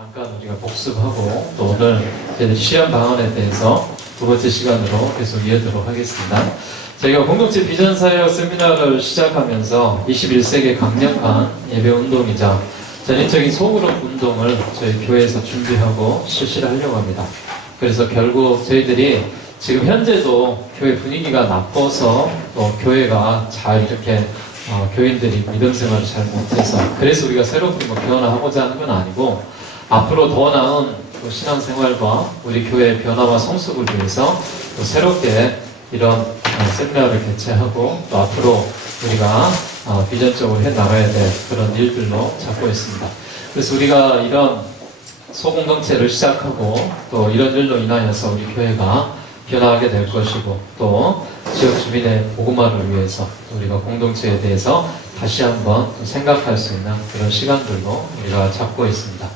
잠깐 우리가 복습하고 또 오늘 저희들 시험 방언에 대해서 두 번째 시간으로 계속 이어도록 하겠습니다. 저희가 공동체 비전 사역 세미나를 시작하면서 21세기 강력한 예배 운동이자 전인적인 소그룹 운동을 저희 교회에서 준비하고 실시를 하려고 합니다. 그래서 결국 저희들이 지금 현재도 교회 분위기가 나빠서 또 교회가 잘 이렇게 교인들이 믿음 생활을 잘 못해서 그래서 우리가 새롭게 변화하고자 하는 건 아니고 앞으로 더 나은 신앙생활과 우리 교회의 변화와 성숙을 위해서 또 새롭게 이런 세미나를 개최하고 또 앞으로 우리가 비전적으로 해나가야 될 그런 일들로 잡고 있습니다. 그래서 우리가 이런 소공동체를 시작하고 또 이런 일로 인하여서 우리 교회가 변화하게 될 것이고 또 지역 주민의 복음화를 위해서 우리가 공동체에 대해서 다시 한번 생각할 수 있는 그런 시간들로 우리가 잡고 있습니다.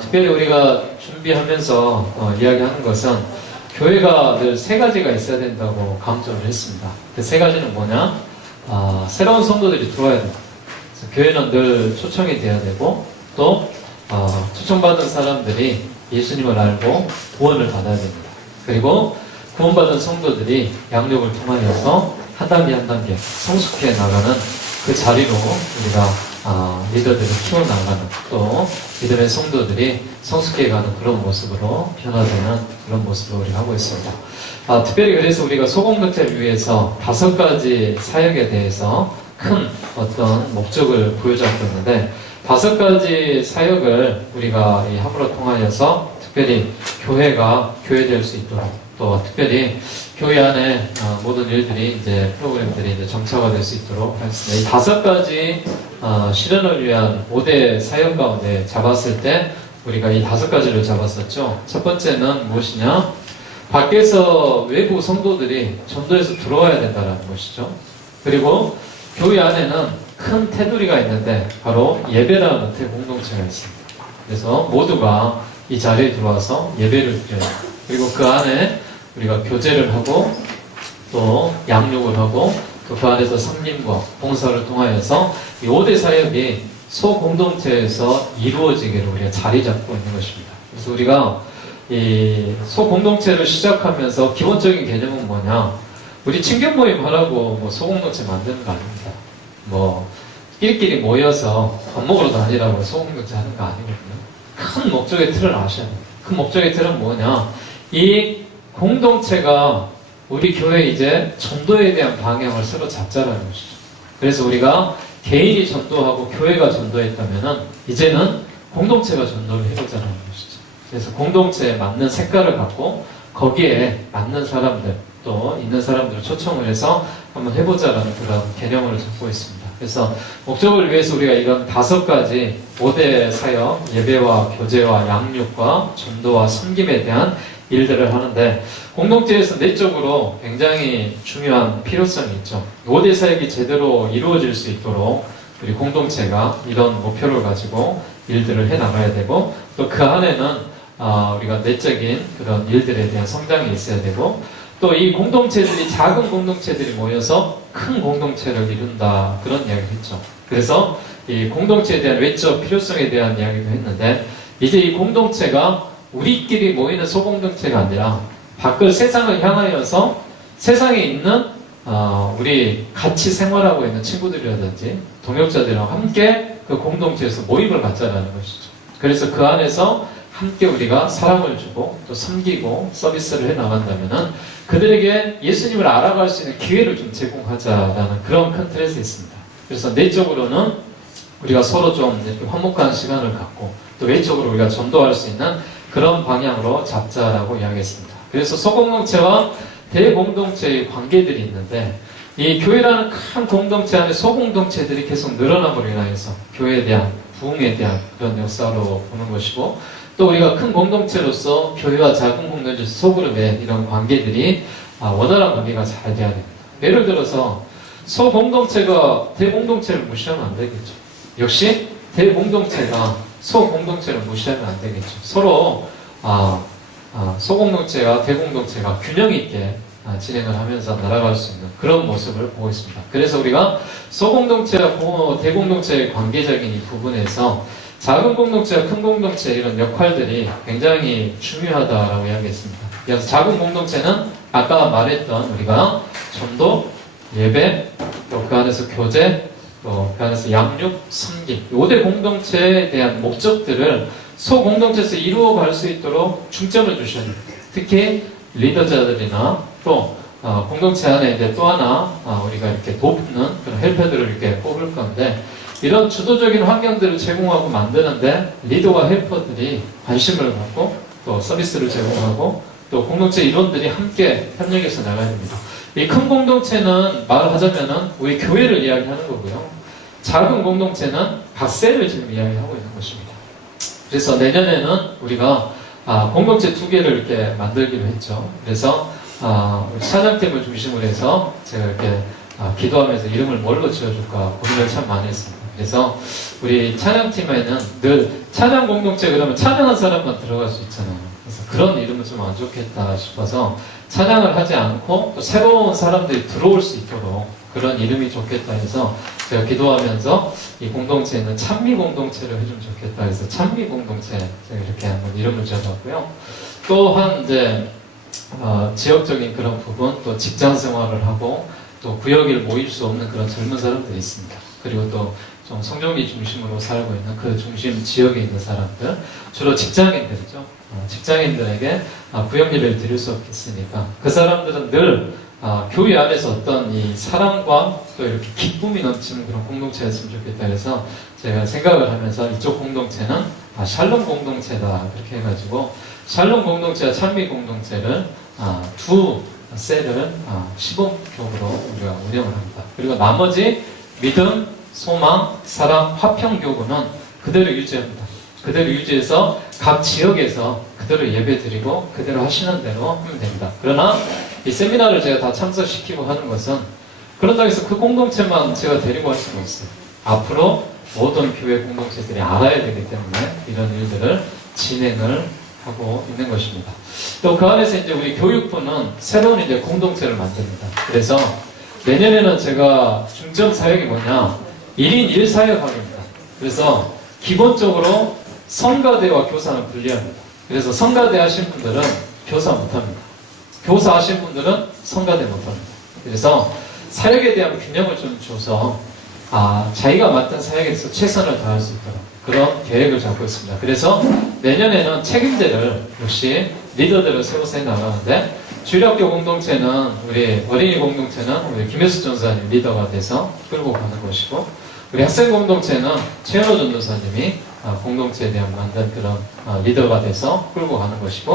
특별히 우리가 준비하면서 이야기하는 것은 교회가 늘 세 가지가 있어야 된다고 강조를 했습니다. 그 세 가지는 뭐냐? 새로운 성도들이 들어와야 됩니다. 교회는 늘 초청이 돼야 되고 또 초청받은 사람들이 예수님을 알고 구원을 받아야 됩니다. 그리고 구원받은 성도들이 양육을 통하여서 한 단계 한 단계 성숙해 나가는 그 자리로 우리가 리더들을 키워나가는 또 믿음의 성도들이 성숙해가는 그런 모습으로 변화되는 그런 모습을 우리가 하고 있습니다. 특별히 그래서 우리가 소공동체를 위해서 5가지 사역에 대해서 큰 어떤 목적을 부여잡고 있는데 5가지 사역을 우리가 이 합으로 통하여서 특별히 교회가 교회될 수 있도록 또 특별히 교회 안에 모든 일들이 이제 프로그램들이 이제 정착화될 수 있도록 하겠습니다. 이 5가지 실현을 위한 5대 사역 가운데 잡았을 때 우리가 이 5가지를 잡았었죠. 첫 번째는 무엇이냐? 밖에서 외부 성도들이 전도에서 들어와야 된다는 것이죠. 그리고 교회 안에는 큰 테두리가 있는데 바로 예배라는 대공동체가 있습니다. 그래서 모두가 이 자리에 들어와서 예배를 드려요. 그리고 그 안에 우리가 교제를 하고 또 양육을 하고 또 그 안에서 섬김과 봉사를 통하여서 이 5대 사역이 소공동체에서 이루어지기를 우리가 자리 잡고 있는 것입니다. 그래서 우리가 이 소공동체를 시작하면서 기본적인 개념은 뭐냐? 우리 친견 모임 하라고 뭐 소공동체 만드는 거 아닙니다. 뭐 끼리끼리 모여서 밥 먹으러 다니라고 소공동체 하는 거 아니거든요. 큰 목적의 틀을 아셔야 돼요. 그 목적의 틀은 뭐냐? 이 공동체가 우리 교회 이제 전도에 대한 방향을 서로 잡자라는 것이죠. 그래서 우리가 개인이 전도하고 교회가 전도했다면은 이제는 공동체가 전도를 해보자라는 것이죠. 그래서 공동체에 맞는 색깔을 갖고 거기에 맞는 사람들 또 있는 사람들을 초청을 해서 한번 해보자라는 그런 개념을 잡고 있습니다. 그래서 목적을 위해서 우리가 이런 5가지 5대 사역, 예배와 교제와 양육과 전도와 섬김에 대한 일들을 하는데 공동체에서 내적으로 굉장히 중요한 필요성이 있죠. 5대 사역이 제대로 이루어질 수 있도록 우리 공동체가 이런 목표를 가지고 일들을 해나가야 되고 또 그 안에는 우리가 내적인 그런 일들에 대한 성장이 있어야 되고 또 이 공동체들이 작은 공동체들이 모여서 큰 공동체를 이룬다 그런 이야기를 했죠. 그래서 이 공동체에 대한 외적 필요성에 대한 이야기도 했는데 이제 이 공동체가 우리끼리 모이는 소공동체가 아니라 밖을 세상을 향하여서 세상에 있는 우리 같이 생활하고 있는 친구들이라든지 동역자들이랑 함께 그 공동체에서 모임을 갖자라는 것이죠. 그래서 그 안에서 함께 우리가 사랑을 주고 또 섬기고 서비스를 해나간다면은 그들에게 예수님을 알아갈 수 있는 기회를 좀 제공하자라는 그런 큰 틀에서 있습니다. 그래서 내적으로는 우리가 서로 좀 이렇게 화목한 시간을 갖고 또 외적으로 우리가 전도할 수 있는 그런 방향으로 잡자라고 이야기했습니다. 그래서 소공동체와 대공동체의 관계들이 있는데 이 교회라는 큰 공동체 안에 소공동체들이 계속 늘어남으로 인하여서 교회에 대한 부흥에 대한 그런 역사로 보는 것이고 또 우리가 큰 공동체로서 교회와 작은 공동체 소그룹의 이런 관계들이 원활한 관계가 잘 돼야 됩니다. 예를 들어서 소공동체가 대공동체를 무시하면 안 되겠죠. 역시 대공동체가 소공동체를 무시하면 안 되겠죠. 서로 소공동체와 대공동체가 균형 있게 진행을 하면서 날아갈 수 있는 그런 모습을 보고 있습니다. 그래서 우리가 소공동체와 대공동체의 관계적인 이 부분에서 작은 공동체와 큰 공동체 이런 역할들이 굉장히 중요하다라고 이야기했습니다. 그래서 작은 공동체는 아까 말했던 우리가 전도, 예배, 또 그 안에서 교제, 또 그 안에서 양육, 섬김 5대 공동체에 대한 목적들을 소공동체에서 이루어갈 수 있도록 중점을 주셔야 됩니다. 특히 리더자들이나 또 공동체 안에 이제 또 하나 우리가 이렇게 돕는 그런 헬퍼들을 이렇게 뽑을 건데 이런 주도적인 환경들을 제공하고 만드는데 리더와 헬퍼들이 관심을 갖고 또 서비스를 제공하고 또 공동체 일원들이 함께 협력해서 나가야 됩니다. 이 큰 공동체는 말하자면은 우리 교회를 이야기하는 거고요. 작은 공동체는 갓세를 지금 이야기하고 있는 것입니다. 그래서 내년에는 우리가 공동체 2개를 이렇게 만들기로 했죠. 그래서 우리 찬양팀을 중심으로 해서 제가 이렇게 기도하면서 이름을 뭘로 지어줄까 고민을 참 많이 했습니다. 그래서 우리 찬양팀에는 늘 찬양 공동체 그러면 찬양한 사람만 들어갈 수 있잖아요. 그래서 그런 이름은 좀 안 좋겠다 싶어서 찬양을 하지 않고 또 새로운 사람들이 들어올 수 있도록 그런 이름이 좋겠다 해서 제가 기도하면서 이 공동체는 찬미 공동체를 해주면 좋겠다 해서 찬미 공동체 제가 이렇게 한번 이름을 지어봤고요. 또한 이제 지역적인 그런 부분 또 직장 생활을 하고 또 구역을 모일 수 없는 그런 젊은 사람들이 있습니다. 그리고 또 좀 성경이 중심으로 살고 있는 그 중심 지역에 있는 사람들 주로 직장인들이죠. 직장인들에게 구역일을 드릴 수 없겠으니까 그 사람들은 늘 교회 안에서 어떤 이 사랑과 또 이렇게 기쁨이 넘치는 그런 공동체였으면 좋겠다 해서 제가 생각을 하면서 이쪽 공동체는 샬롬 공동체다 그렇게 해가지고 샬롬 공동체와 찬미 공동체를 두 셀을 시범교구로 우리가 운영을 합니다. 그리고 나머지 믿음, 소망, 사랑, 화평교구는 그대로 유지합니다. 그대로 유지해서 각 지역에서 그대로 예배드리고 그대로 하시는 대로 하면 됩니다. 그러나 이 세미나를 제가 다 참석시키고 하는 것은 그런다고 해서 그 공동체만 제가 데리고 할 수는 없어요. 앞으로 모든 교회 공동체들이 알아야 되기 때문에 이런 일들을 진행을 하고 있는 것입니다. 또 그 안에서 이제 우리 교육부는 새로운 이제 공동체를 만듭니다. 그래서 내년에는 제가 중점 사역이 뭐냐? 1인 1사역하기입니다. 그래서 기본적으로 성가대와 교사는 분리합니다. 그래서 성가대 하신 분들은 교사 못합니다. 교사 하신 분들은 성가대 못합니다. 그래서 사역에 대한 균형을 좀 줘서 자기가 맡은 사역에서 최선을 다할 수 있도록 그런 계획을 잡고 있습니다. 그래서 내년에는 책임제를 역시 리더들을 새로 세나가는데 주일학교 공동체는 우리 어린이 공동체는 우리 김혜수 전사님 리더가 돼서 끌고 가는 것이고 우리 학생 공동체는 최현호 전도사님이 공동체에 대한 만든 그런 리더가 돼서 끌고 가는 것이고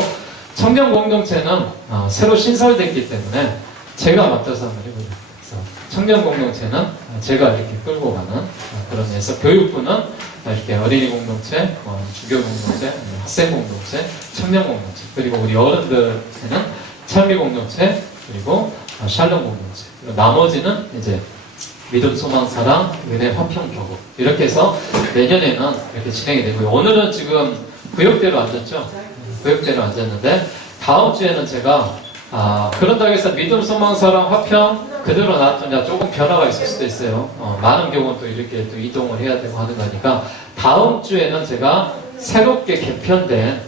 청년 공동체는 새로 신설됐기 때문에 제가 맡아서 한번 해보죠. 그래서 청년 공동체는 제가 이렇게 끌고 가는 그런 데서 교육부는 이렇게 어린이 공동체, 주교 공동체, 학생 공동체, 청년 공동체 그리고 우리 어른들에는 찬미 공동체 그리고 샬롬 공동체 그리고 나머지는 이제 믿음, 소망, 사랑, 은혜, 화평, 교구 이렇게 해서 내년에는 이렇게 진행이 되고요. 오늘은 지금 구역대로 앉았죠. 구역대로 앉았는데 다음 주에는 제가 그런다고 해서 믿음, 소망, 사랑, 화평 그대로 놔두냐 조금 변화가 있을 수도 있어요. 많은 경우는 또 이렇게 또 이동을 해야 되고 하는 거니까 다음 주에는 제가 새롭게 개편된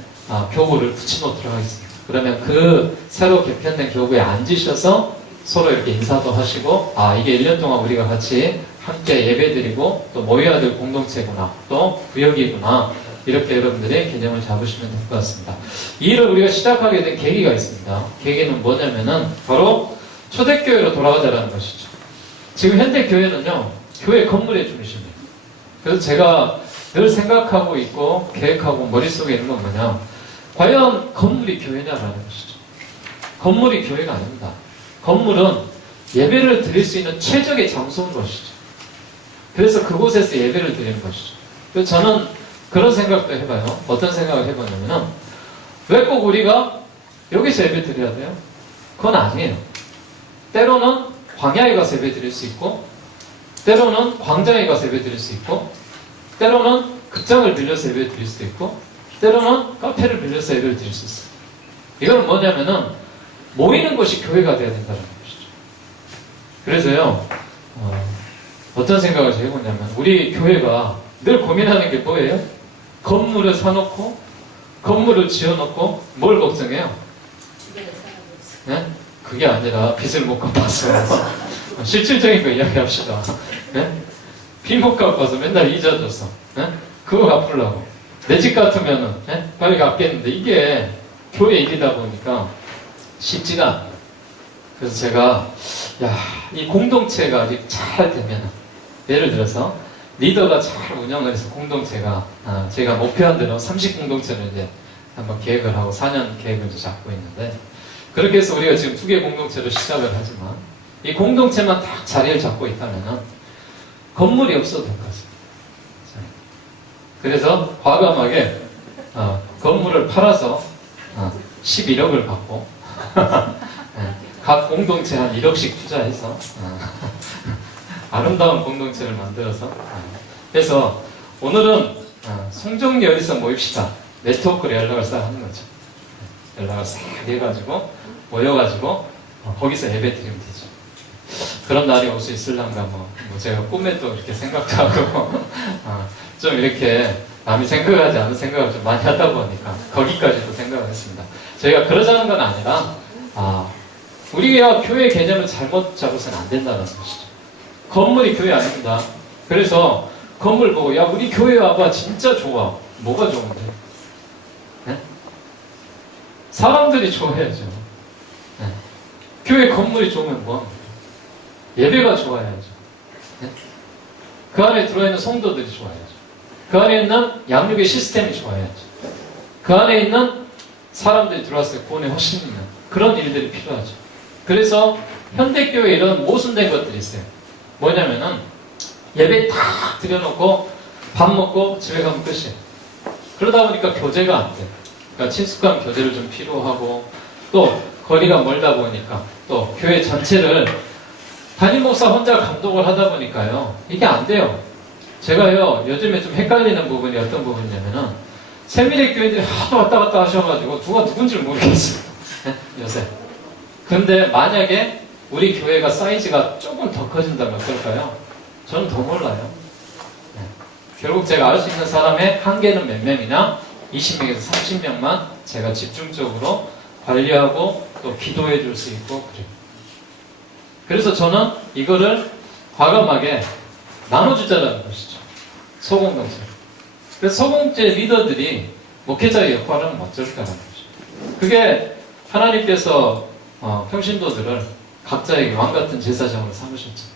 교구를 붙여놓도록 하겠습니다. 그러면 그 새로 개편된 교구에 앉으셔서 서로 이렇게 인사도 하시고 이게 1년 동안 우리가 같이 함께 예배드리고 또 모여야 될 공동체구나 또 구역이구나 이렇게 여러분들이 개념을 잡으시면 될 것 같습니다. 이 일을 우리가 시작하게 된 계기가 있습니다. 계기는 뭐냐면은 바로 초대교회로 돌아가자라는 것이죠. 지금 현대교회는요 교회 건물의 중심이에요. 그래서 제가 늘 생각하고 있고 계획하고 머릿속에 있는 건 뭐냐 과연 건물이 교회냐라는 것이죠. 건물이 교회가 아닙니다. 건물은 예배를 드릴 수 있는 최적의 장소인 것이죠. 그래서 그곳에서 예배를 드리는 것이죠. 그래서 저는 그런 생각도 해봐요. 어떤 생각을 해보냐면은 왜 꼭 우리가 여기서 예배 드려야 돼요? 그건 아니에요. 때로는 광야에 가서 예배 드릴 수 있고 때로는 광장에 가서 예배 드릴 수 있고 때로는 극장을 빌려서 예배 드릴 수도 있고 때로는 카페를 빌려서 예배를 드릴 수 있어요. 이건 뭐냐면은 모이는 것이 교회가 되어야 된다는 것이죠. 그래서요, 어떤 생각을 해보냐면, 우리 교회가 늘 고민하는 게 뭐예요? 건물을 사놓고 건물을 지어놓고 뭘 걱정해요? 네? 그게 아니라 빚을 못 갚아서 실질적인 거 이야기합시다. 네? 빚 못 갚아서 맨날 이자 줬어. 네? 그거 갚으려고. 내 집 같으면은 네? 빨리 갚겠는데 이게 교회 일이다 보니까 쉽지가 않아요. 그래서 제가 이 공동체가 아직 잘 되면 예를 들어서 리더가 잘 운영을 해서 공동체가 제가 목표한 대로 30공동체를 이제 한번 계획을 하고 4년 계획을 잡고 있는데 그렇게 해서 우리가 지금 2개 공동체로 시작을 하지만 이 공동체만 딱 자리를 잡고 있다면 건물이 없어도 될 것 같습니다. 그래서 과감하게 건물을 팔아서 11억을 받고 각 공동체 한 1억씩 투자해서 아름다운 공동체를 만들어서 그래서 오늘은 송정리 어디서 모입시다. 네트워크로 연락을 싹 하는 거죠. 연락을 싹 해가지고 모여가지고 거기서 예배 드리면 되죠. 그런 날이 올 수 있을란가 뭐 제가 꿈에도 이렇게 생각도 하고 좀 이렇게 남이 생각하지 않은 생각을 좀 많이 하다 보니까 거기까지도 생각을 했습니다. 저희가 그러자는 건 아니라 우리가 교회 개념을 잘못 잡아서는 안 된다는 것이죠. 건물이 교회 아닙니다. 그래서 건물 보고 야 우리 교회 와봐 진짜 좋아. 뭐가 좋은데? 네? 사람들이 좋아야죠. 네. 교회 건물이 좋으면 뭐? 예배가 좋아야죠. 네? 그 안에 들어있는 성도들이 좋아야죠. 그 안에 있는 양육의 시스템이 좋아야죠. 그 안에 있는 사람들이 들어왔을 때 구원의 확신이 있는 그런 일들이 필요하죠. 그래서 현대교회 이런 모순된 것들이 있어요. 뭐냐면은 예배 다 드려놓고 밥 먹고 집에 가면 끝이에요. 그러다 보니까 교제가 안 돼요. 그러니까 친숙한 교제를 좀 필요하고 또 거리가 멀다 보니까 또 교회 전체를 담임 목사 혼자 감독을 하다 보니까요. 이게 안 돼요. 제가요 요즘에 좀 헷갈리는 부분이 어떤 부분이냐면은 세미대 교인들이 하도 왔다 갔다 하셔가지고 누가 누군지를 모르겠어요. 네? 요새. 근데 만약에 우리 교회가 사이즈가 조금 더 커진다면 어떨까요? 저는 더 몰라요. 네. 결국 제가 알 수 있는 사람의 한계는 몇 명이냐? 20명에서 30명만 제가 집중적으로 관리하고 또 기도해 줄 수 있고 그래요. 그래서 저는 이거를 과감하게 나눠주자라는 것이죠. 소공동체. 그래서 소공동체 리더들이 목회자의 역할을 하면 어쩔까라는 거죠. 그게 하나님께서 평신도들을 각자에게 왕같은 제사장으로 삼으셨죠.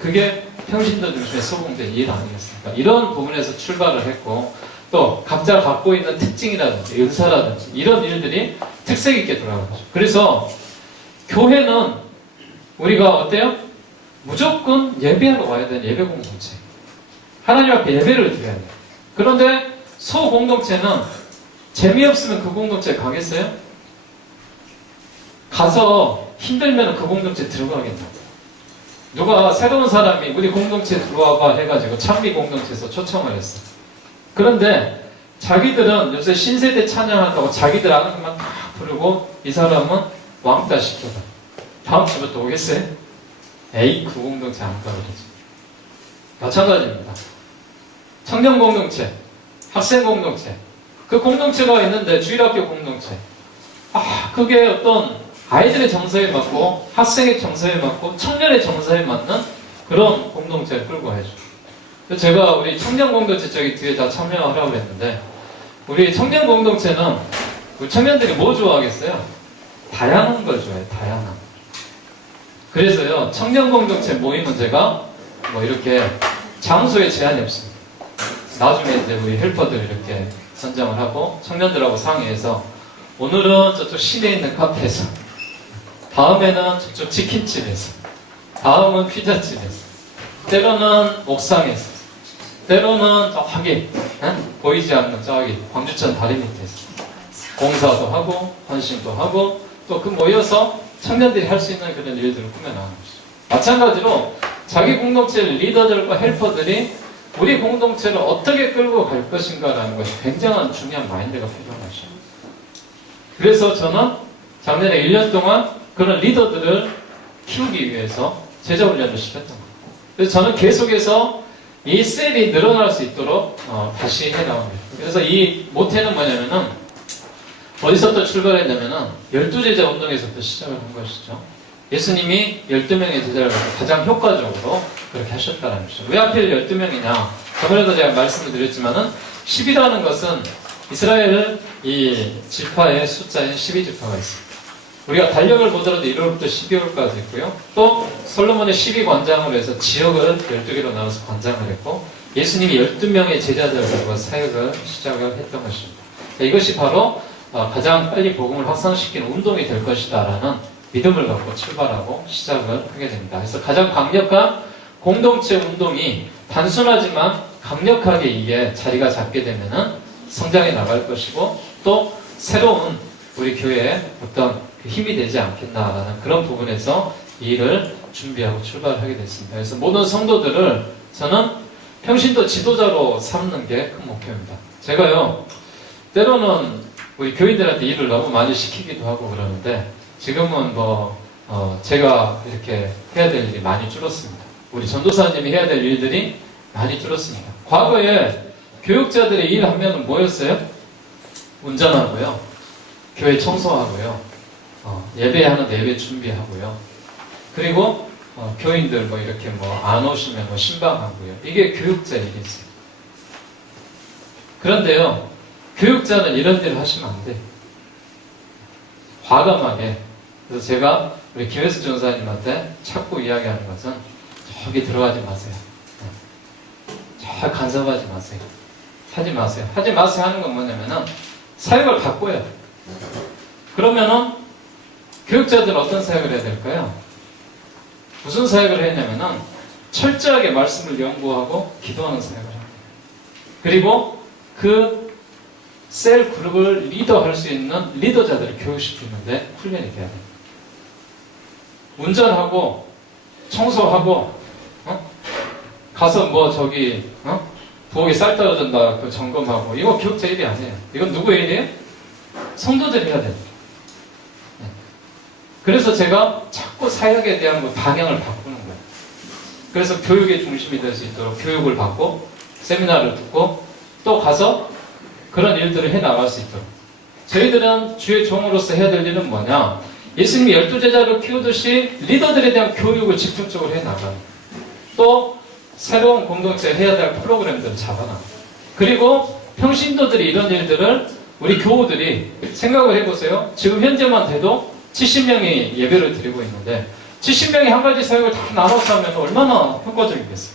그게 평신도들 중에 소공동체 일 아니겠습니까? 이런 부분에서 출발을 했고 또 각자 갖고 있는 특징이라든지 은사라든지 이런 일들이 특색 있게 돌아가는 거죠. 그래서 교회는 우리가 어때요? 무조건 예배하러 와야 되는 예배 공동체. 하나님 앞에 예배를 드려야 돼요. 그런데 소공동체는 재미없으면 그 공동체에 가겠어요? 가서 힘들면 그 공동체에 들어가겠나? 누가 새로운 사람이 우리 공동체에 들어와봐 해가지고 찬미 공동체에서 초청을 했어. 그런데 자기들은 요새 신세대 찬양한다고 자기들 아는 것만 다 부르고 이 사람은 왕따 시켜봐. 다음 주부터 오겠어요? 에이, 그 공동체 안 가 그러지. 마찬가지입니다. 청년 공동체, 학생 공동체, 그 공동체가 있는데 주일학교 공동체. 그게 어떤 아이들의 정서에 맞고 학생의 정서에 맞고 청년의 정서에 맞는 그런 공동체를 끌고 와야죠. 제가 우리 청년 공동체 저기 뒤에 다 참여하라고 했는데 우리 청년 공동체는 우리 청년들이 뭐 좋아하겠어요? 다양한 걸 좋아해요. 다양한. 그래서요 청년 공동체 모임은 제가 뭐 이렇게 장소에 제한이 없습니다. 나중에 이제 우리 헬퍼들 이렇게 선정을 하고 청년들하고 상의해서 오늘은 저쪽 시내에 있는 카페에서 다음에는 저쪽 치킨집에서 다음은 피자집에서 때로는 옥상에서 때로는 저기 보이지 않는 저기 광주천 다리 밑에서 공사도 하고 헌신도 하고 또 그 모여서 청년들이 할 수 있는 그런 일들을 꾸며나가는 것이죠. 마찬가지로 자기 공동체 리더들과 헬퍼들이 우리 공동체를 어떻게 끌고 갈 것인가라는 것이 굉장한 중요한 마인드가 필요한 것이죠. 그래서 저는 작년에 1년 동안 그런 리더들을 키우기 위해서 제자훈련을 시켰던 거예요. 그래서 저는 계속해서 이 셀이 늘어날 수 있도록 다시 해나갑니다. 그래서 이 모태는 뭐냐면은 어디서부터 출발했냐면은 12제자 운동에서부터 시작을 한 것이죠. 예수님이 12명의 제자를 가장 효과적으로 그렇게 하셨다는 것이죠. 왜 하필 12명이냐? 저번에도 제가 말씀을 드렸지만은 10이라는 것은 이스라엘 이 지파의 숫자인 12지파가 있습니다. 우리가 달력을 보더라도 1월부터 12월까지 있고요. 또 솔로몬의 12관장으로 해서 지역을 12개로 나눠서 관장을 했고 예수님이 12명의 제자들과 사역을 시작을 했던 것입니다. 이것이 바로 가장 빨리 복음을 확산시키는 운동이 될 것이다 라는 믿음을 갖고 출발하고 시작을 하게 됩니다. 그래서 가장 강력한 공동체 운동이 단순하지만 강력하게 이게 자리가 잡게 되면은 성장해 나갈 것이고 또 새로운 우리 교회에 어떤 힘이 되지 않겠나라는 그런 부분에서 이 일을 준비하고 출발하게 됐습니다. 그래서 모든 성도들을 저는 평신도 지도자로 삼는 게 큰 목표입니다. 제가요 때로는 우리 교인들한테 일을 너무 많이 시키기도 하고 그러는데 지금은 제가 이렇게 해야 될 일이 많이 줄었습니다. 우리 전도사님이 해야 될 일들이 많이 줄었습니다. 과거에 교육자들의 일 하면은 뭐였어요? 운전하고요, 교회 청소하고요, 예배하는 예배 준비하고요, 그리고 교인들 이렇게 안 오시면 신방하고요. 이게 교육자 일이었어요. 그런데요, 교육자는 이런 일을 하시면 안 돼요. 과감하게. 그래서 제가 우리 김혜수 전사님한테 자꾸 이야기하는 것은 저기 들어가지 마세요. 저 간섭하지 마세요. 하지 마세요. 하지 마세요 하는 건 뭐냐면은 사역을 바꿔요. 그러면은 교육자들은 어떤 사역을 해야 될까요? 무슨 사역을 해야 하냐면은 철저하게 말씀을 연구하고 기도하는 사역을 합니다. 그리고 그 셀 그룹을 리더할 수 있는 리더자들을 교육시키는데 훈련이 돼야 됩니다. 운전하고 청소하고 가서 부엌에 쌀 떨어진다 그 점검하고 이거 교육자 일이 아니에요. 이건 누구의 일이에요? 성도들이 해야 됩니다. 그래서 제가 자꾸 사역에 대한 방향을 바꾸는 거예요. 그래서 교육의 중심이 될 수 있도록 교육을 받고 세미나를 듣고 또 가서 그런 일들을 해나갈 수 있도록. 저희들은 주의 종으로서 해야 될 일은 뭐냐? 예수님이 12제자를 키우듯이 리더들에 대한 교육을 집중적으로 해나가는. 또 새로운 공동체에 해야 될 프로그램들을 잡아나가는. 그리고 평신도들이 이런 일들을 우리 교우들이 생각을 해보세요. 지금 현재만 돼도 70명이 예배를 드리고 있는데 70명이 한 가지 사역을 다 나눠서 하면 얼마나 효과적이겠어요.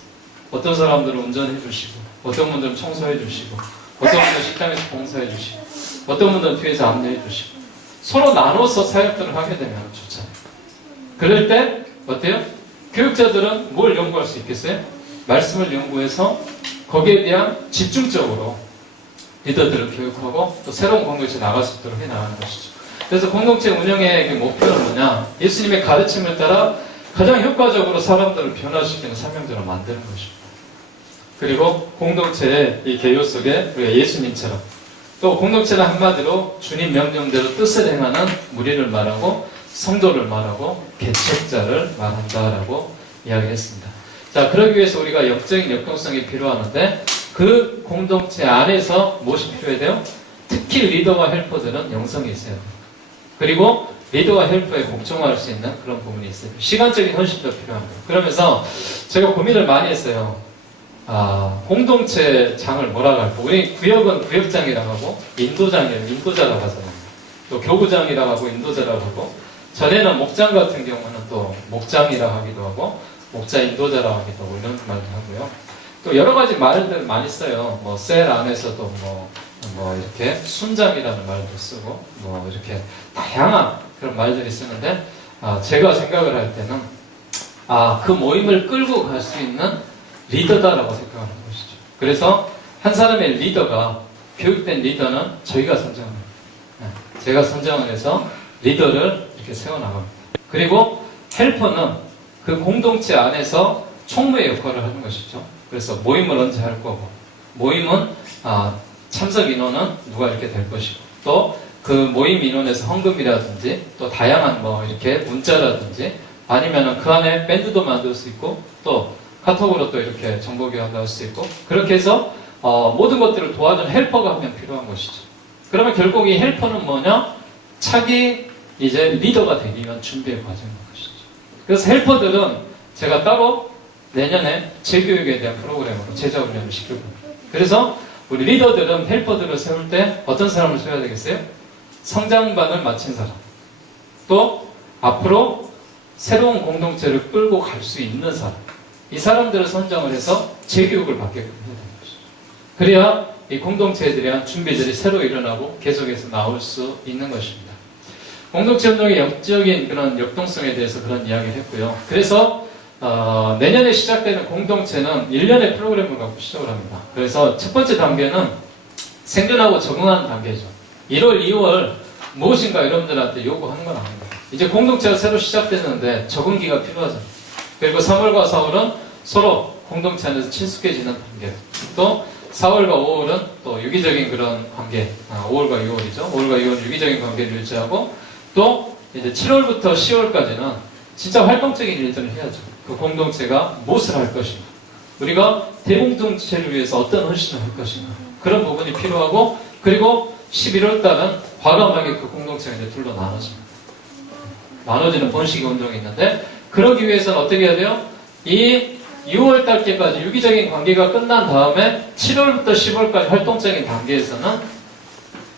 어떤 사람들은 운전해 주시고 어떤 분들은 청소해 주시고 어떤 분들은 식당에서 봉사해 주시고 어떤 분들은 뒤에서 안내해 주시고 서로 나눠서 사역들을 하게 되면 좋잖아요. 그럴 때 어때요? 교육자들은 뭘 연구할 수 있겠어요? 말씀을 연구해서 거기에 대한 집중적으로 리더들을 교육하고 또 새로운 공동체 나갈 수 있도록 해나가는 것이죠. 그래서 공동체 운영의 목표는 뭐냐? 예수님의 가르침을 따라 가장 효과적으로 사람들을 변화시키는 사명자로 만드는 것입니다. 그리고 공동체의 이 개요 속에 우리가 예수님처럼 또 공동체는 한마디로 주님 명령대로 뜻을 행하는 무리를 말하고 성도를 말하고 개척자를 말한다라고 이야기했습니다. 자, 그러기 위해서 우리가 영적인 역동성이 필요하는데 그 공동체 안에서 무엇이 필요해야 돼요? 특히 리더와 헬퍼들은 영성이 있어야 돼요. 그리고 리더와 헬퍼에 복종할 수 있는 그런 부분이 있어요. 시간적인 헌신도 필요합니다. 그러면서 제가 고민을 많이 했어요. 공동체장을 뭐라고 할까? 우리 구역은 구역장이라고 하고 인도자라고 하잖아요. 또 교구장이라고 하고 인도자라고 하고 전에는 목장 같은 경우는 또 목장이라고 하기도 하고 목자 인도자라고 하기도 하고 이런 말도 하고요. 또 여러 가지 말들 많이 써요. 셀 안에서도 이렇게 순장이라는 말도 쓰고 이렇게 다양한 그런 말들이 쓰는데 제가 생각을 할 때는 그 모임을 끌고 갈 수 있는 리더다라고 생각하는 것이죠. 그래서 한 사람의 리더가 교육된 리더는 저희가 선정합니다. 제가 선정을 해서 리더를 이렇게 세워나갑니다. 그리고 헬퍼는 그 공동체 안에서 총무의 역할을 하는 것이죠. 그래서 모임을 언제 할 거고 모임은 참석 인원은 누가 이렇게 될 것이고 또 그 모임 인원에서 헌금이라든지 또 다양한 이렇게 문자라든지 아니면은 그 안에 밴드도 만들 수 있고 또 카톡으로 또 이렇게 정보 교환도 할 수 있고 그렇게 해서 모든 것들을 도와주는 헬퍼가 한 명 필요한 것이죠. 그러면 결국 이 헬퍼는 뭐냐? 차기 이제 리더가 되기 위한 준비의 과정인 것이죠. 그래서 헬퍼들은 제가 따로 내년에 재교육에 대한 프로그램으로 제자훈련을 시킬 겁니다. 그래서 우리 리더들은 헬퍼들을 세울 때 어떤 사람을 세워야 되겠어요? 성장반을 마친 사람. 또 앞으로 새로운 공동체를 끌고 갈 수 있는 사람. 이 사람들을 선정을 해서 재교육을 받게 되는 것이죠. 그래야 이 공동체에 대한 준비들이 새로 일어나고 계속해서 나올 수 있는 것입니다. 공동체 운동의 영적인 그런 역동성에 대해서 그런 이야기를 했고요. 그래서 내년에 시작되는 공동체는 1년의 프로그램을 갖고 시작을 합니다. 그래서 첫 번째 단계는 생존하고 적응하는 단계죠. 1월, 2월 무엇인가 여러분들한테 요구하는 건 아닙니다. 이제 공동체가 새로 시작됐는데 적응기가 필요하잖아요. 그리고 3월과 4월은 서로 공동체 안에서 친숙해지는 단계. 또 4월과 5월은 또 유기적인 그런 관계. 5월과 6월이죠. 5월과 6월은 유기적인 관계를 유지하고 또 이제 7월부터 10월까지는 진짜 활동적인 일들을 해야죠. 그 공동체가 무엇을 할 것인가. 우리가 대공동체를 위해서 어떤 헌신을 할 것인가. 그런 부분이 필요하고 그리고 11월 달은 과감하게 그 공동체가 이제 둘로 나눠집니다. 나눠지는 번식의 운동이 있는데 그러기 위해서는 어떻게 해야 돼요? 이 6월 달까지 유기적인 관계가 끝난 다음에 7월부터 10월까지 활동적인 단계에서는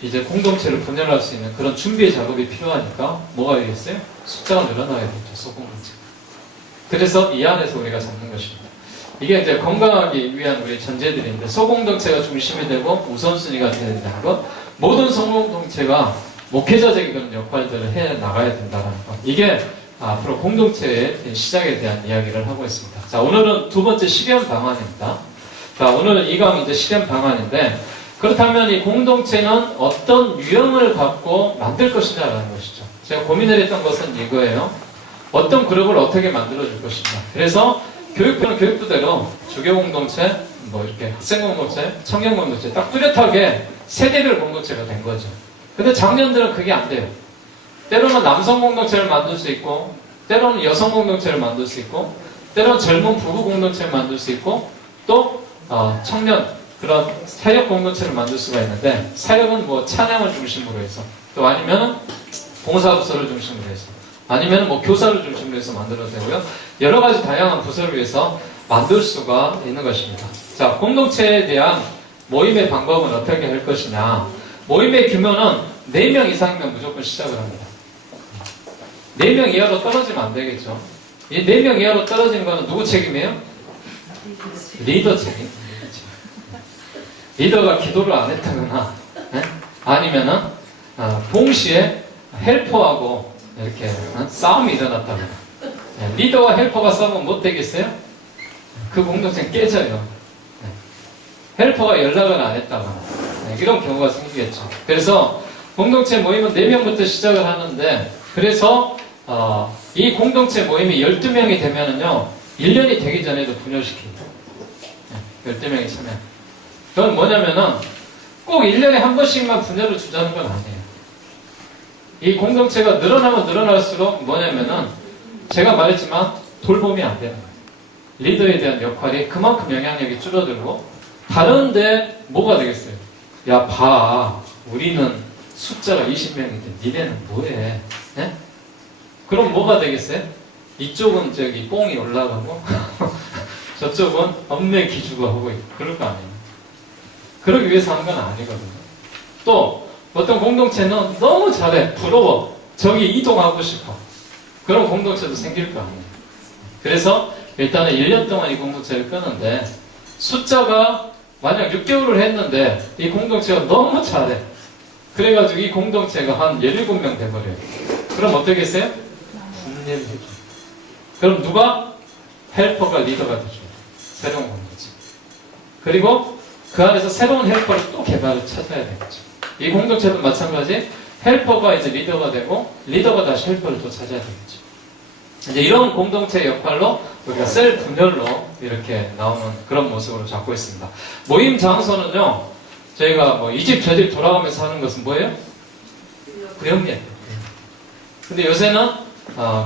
이제 공동체를 분열할 수 있는 그런 준비의 작업이 필요하니까 뭐가 되겠어요? 숫자가 늘어나야 되죠. 소공동체. 그래서 이 안에서 우리가 잡는 것입니다. 이게 이제 건강하기 위한 우리 전제들인데 소공동체가 중심이 되고 우선순위가 되어야 된다는 것. 모든 소공동체가 목회자적인 그런 역할들을 해 나가야 된다는 것. 이게 앞으로 공동체의 시작에 대한 이야기를 하고 있습니다. 자, 오늘은 두 번째 실현 방안입니다. 자, 오늘은 이 강의 이제 실현 방안인데 그렇다면 이 공동체는 어떤 유형을 갖고 만들 것이냐라는 것이죠. 제가 고민을 했던 것은 이거예요. 어떤 그룹을 어떻게 만들어줄 것인가. 그래서 교육부는 교육부대로 주교공동체, 뭐 이렇게 학생공동체, 청년공동체 딱 뚜렷하게 세대별 공동체가 된 거죠. 근데 작년들은 그게 안 돼요. 때로는 남성공동체를 만들 수 있고 때로는 여성공동체를 만들 수 있고 때로는 젊은 부부공동체를 만들 수 있고 또 청년 그런 사역공동체를 만들 수가 있는데 사역은 뭐 찬양을 중심으로 해서 또 아니면 봉사부서를 중심으로 해서 아니면 뭐 교사를 중심으로 해서 만들어도 되고요. 여러 가지 다양한 부서를 위해서 만들 수가 있는 것입니다. 자, 공동체에 대한 모임의 방법은 어떻게 할 것이냐. 모임의 규모는 4명 이상이면 무조건 시작을 합니다. 4명 이하로 떨어지면 안 되겠죠. 이 4명 이하로 떨어지는 거는 누구 책임이에요? 리더 책임. 리더가 기도를 안 했다거나 아니면은 동시에 헬퍼하고 이렇게 싸움이 일어났다거나 리더와 헬퍼가 싸우면 못 되겠어요? 그 공동체는 깨져요. 헬퍼가 연락을 안 했다거나 이런 경우가 생기겠죠. 그래서 공동체 모임은 4명부터 시작을 하는데 그래서 이 공동체 모임이 12명이 되면은요 1년이 되기 전에도 분열시킵니다. 12명이 참여. 그건 뭐냐면은 꼭 1년에 한 번씩만 분열을 주자는 건 아니에요. 이 공동체가 늘어나면 늘어날수록 뭐냐면은 제가 말했지만 돌봄이 안 되는 거예요. 리더에 대한 역할이 그만큼 영향력이 줄어들고 다른데 뭐가 되겠어요? 야, 봐. 우리는 숫자가 20명인데 니네는 뭐해? 네? 그럼 뭐가 되겠어요? 이쪽은 저기 뽕이 올라가고 저쪽은 엄매 기주가 하고 있고 그럴 거 아니에요. 그러기 위해서 하는 건 아니거든요. 또 어떤 공동체는 너무 잘해. 부러워. 저기 이동하고 싶어. 그런 공동체도 생길 거 아니에요. 그래서 일단은 1년 동안 이 공동체를 끄는데 숫자가 만약 6개월을 했는데 이 공동체가 너무 잘해. 그래가지고 이 공동체가 한 17명 돼버려요. 그럼 어떻게 했어요? 분열을 해줘요. 그럼 누가? 헬퍼가 리더가 되죠. 새로운 공동체. 그리고 그 안에서 새로운 헬퍼를 또 개발을 찾아야 되겠죠. 이 공동체도 마찬가지 헬퍼가 이제 리더가 되고 리더가 다시 헬퍼를 또 찾아야 되겠죠. 이제 이런 공동체 역할로 우리가 셀 분열로 이렇게 나오는 그런 모습으로 잡고 있습니다. 모임 장소는요, 저희가 뭐 이 집 저 집 돌아가면서 하는 것은 뭐예요? 구역예배. 근데 요새는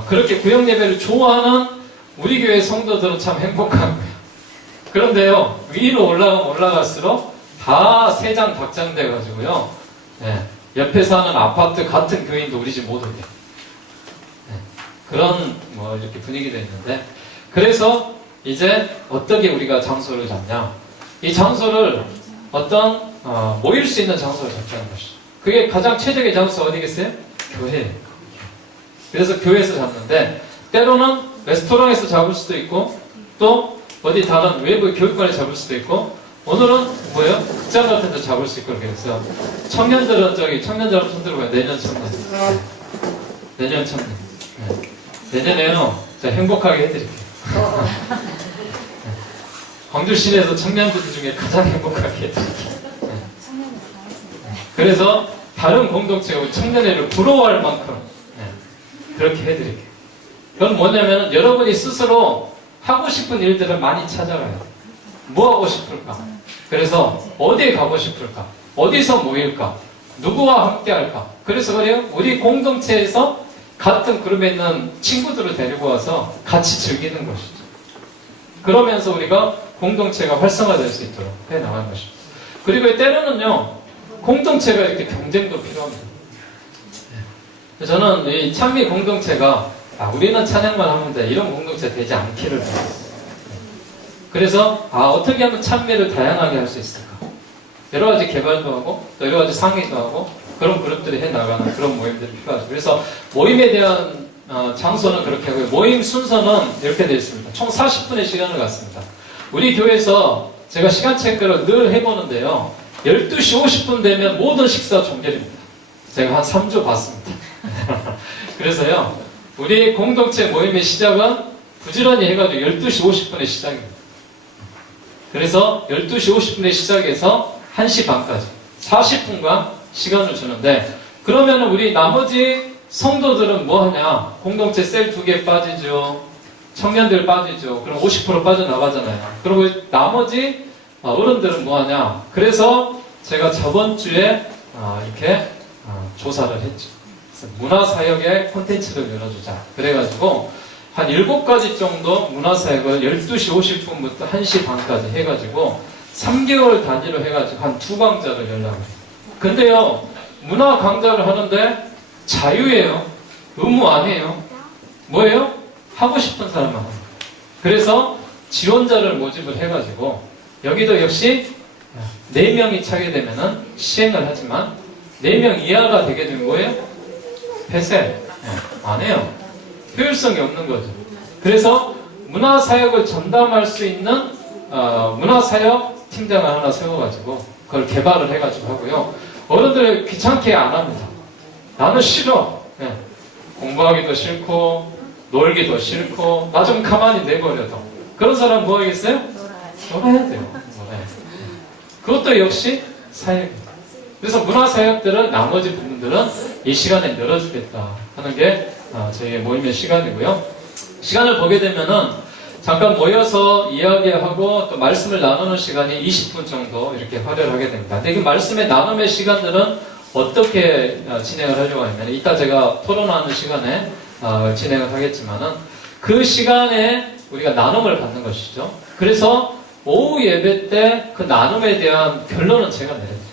그렇게 구역예배를 좋아하는 우리 교회 성도들은 참 행복한 거예요. 그런데요, 위로 올라가면 올라갈수록 다 세장 닭장 돼가지고요, 네, 옆에 사는 아파트 같은 교인도 우리 집 못 오게. 네, 그런 뭐 이렇게 분위기도 있는데, 그래서 이제 어떻게 우리가 장소를 잡냐? 이 장소를 어떤 모일 수 있는 장소를 잡자는 것이죠. 그게 가장 최적의 장소 어디겠어요? 교회예요. 그래서 교회에서 잡는데, 때로는 레스토랑에서 잡을 수도 있고, 또 어디 다른 외부 교육관에 잡을 수도 있고, 오늘은 뭐예요? 극장 같은 데 잡을 수 있고, 그렇게 해서 청년들은 청년들 한번 손 들어봐요. 내년 청년. 내년 청년. 네. 내년에요, 제가 행복하게 해드릴게요. 광주 시내에서 청년들 중에 가장 행복하게 해드릴게요. 네. 그래서 다른 공동체가 청년회를 부러워할 만큼 그렇게 해드릴게요. 그건 뭐냐면 여러분이 스스로 하고 싶은 일들을 많이 찾아가야 돼요. 뭐 하고 싶을까? 그래서 어디에 가고 싶을까? 어디서 모일까? 누구와 함께 할까? 그래서 그래요. 우리 공동체에서 같은 그룹에 있는 친구들을 데리고 와서 같이 즐기는 것이죠. 그러면서 우리가 공동체가 활성화될 수 있도록 해나가는 것이죠. 그리고 때로는요, 공동체가 이렇게 경쟁도 필요합니다. 저는 이 찬미 공동체가 우리는 찬양만 하면 돼, 이런 공동체 되지 않기를 바랍니다. 그래서 어떻게 하면 찬미를 다양하게 할 수 있을까? 여러 가지 개발도 하고 또 여러 가지 상의도 하고 그런 그룹들이 해나가는 그런 모임들이 필요하죠. 그래서 모임에 대한 장소는 그렇게 하고요. 모임 순서는 이렇게 되어 있습니다. 총 40분의 시간을 갖습니다. 우리 교회에서 제가 시간 체크를 늘 해보는데요, 12시 50분 되면 모든 식사 종결입니다. 제가 한 3주 봤습니다. 그래서요, 우리 공동체 모임의 시작은 부지런히 해가지고 12시 50분에 시작입니다. 그래서 12시 50분에 시작해서 1시 반까지 40분간 시간을 주는데, 그러면 우리 나머지 성도들은 뭐 하냐? 공동체 셀 2개 빠지죠. 청년들 빠지죠. 그럼 50% 빠져나가잖아요. 그리고 나머지 어른들은 뭐 하냐? 그래서 제가 저번 주에 이렇게 조사를 했죠. 문화사역의 콘텐츠를 열어주자. 그래가지고 한 7가지 정도 문화사역을 12시 50분부터 1시 반까지 해가지고 3개월 단위로 해가지고 한 2강좌를 열려고 해요. 근데요, 문화 강좌를 하는데 자유예요. 의무 아니에요. 뭐예요? 하고 싶은 사람만 합니다. 그래서 지원자를 모집을 해가지고 여기도 역시 4명이 차게 되면은 시행을 하지만 4명 이하가 되게 되면 뭐예요? 폐쇄. 안 해요. 효율성이 없는 거죠. 그래서 문화사역을 전담할 수 있는 문화사역 팀장을 하나 세워가지고 그걸 개발을 해가지고 하고요. 어른들 귀찮게 안 합니다. 나는 싫어. 공부하기도 싫고 놀기도 싫고 나 좀 가만히 내버려둬. 그런 사람 뭐 하겠어요? 놀아야 돼요. 그것도 역시 사역입니다. 그래서 문화사역들은 나머지 부분들은 이 시간에 열어주겠다 하는 게 저희의 모임의 시간이고요. 시간을 보게 되면은 잠깐 모여서 이야기하고 또 말씀을 나누는 시간이 20분 정도 이렇게 활용을 하게 됩니다. 근데 그 말씀의 나눔의 시간들은 어떻게 진행을 하려고 하냐면, 이따 제가 토론하는 시간에 진행을 하겠지만은 그 시간에 우리가 나눔을 받는 것이죠. 그래서 오후 예배 때 그 나눔에 대한 결론은 제가 내려드려요.